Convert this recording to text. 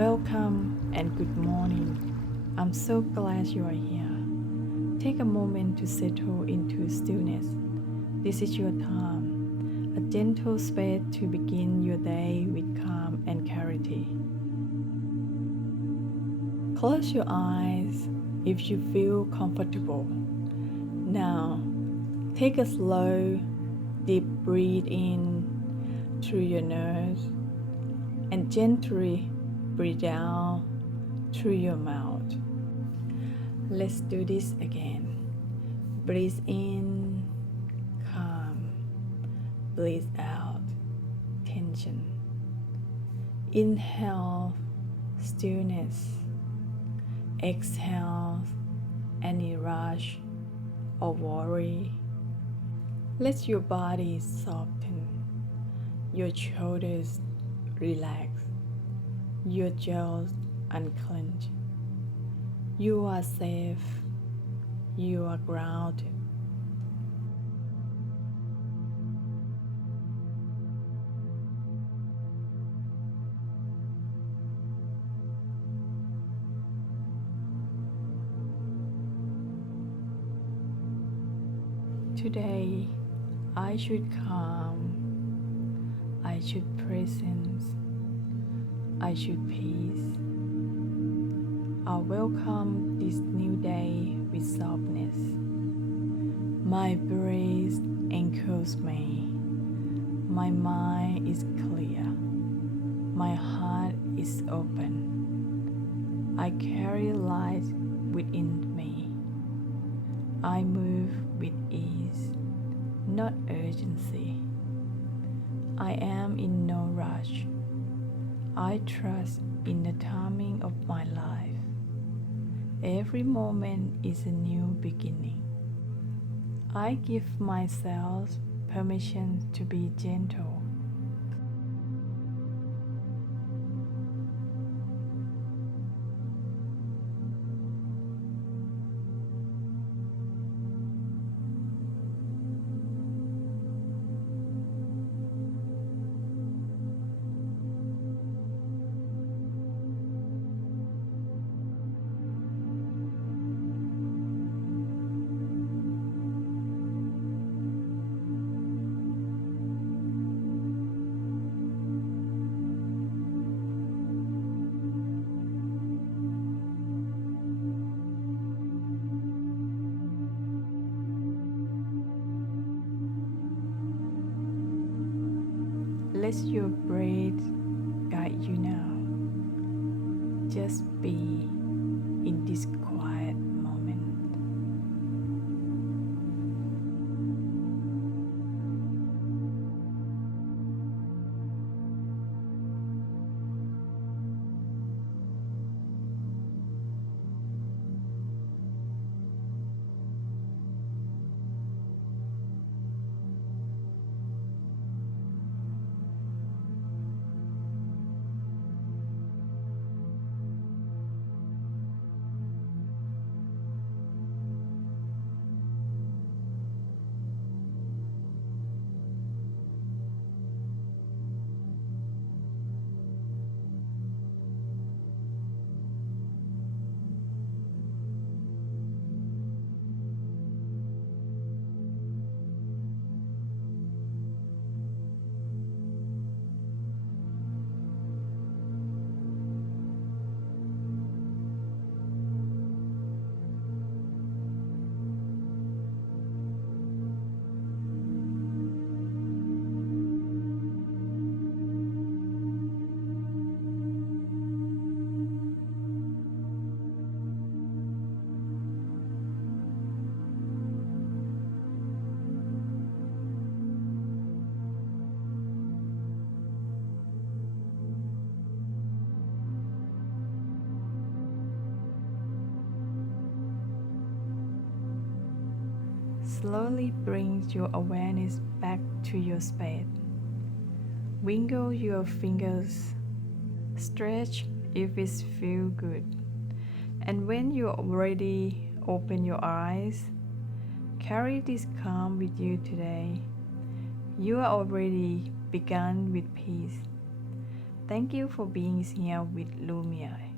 Welcome and good morning. I'm so glad you are here. Take a moment to settle into stillness. This is your time, a gentle space to begin your day with calm and clarity. Close your eyes if you feel comfortable. Now, take a slow, deep breath in through your nose and gently breathe out through your mouth. Let's do this again. Breathe in, calm. Breathe out, tension. Inhale, stillness. Exhale, any rush or worry. Let your body soften. Your shoulders relax. Your jaws unclench. You are safe. You are grounded. Today, I should calm. I should presence. I should peace. I welcome this new day with softness. My breath anchors me. My mind is clear. My heart is open. I carry light within me. I move with ease, not urgency. I am in no rush. I trust in the timing of my life. Every moment is a new beginning. I give myself permission to be gentle. Let your breath guide you now. Just be in this quiet moment. Slowly bring your awareness back to your space. Wiggle your fingers. Stretch if it feels good. And when you're ready, open your eyes. Carry this calm with you today. You are already begun with peace. Thank you for being here with Lumii.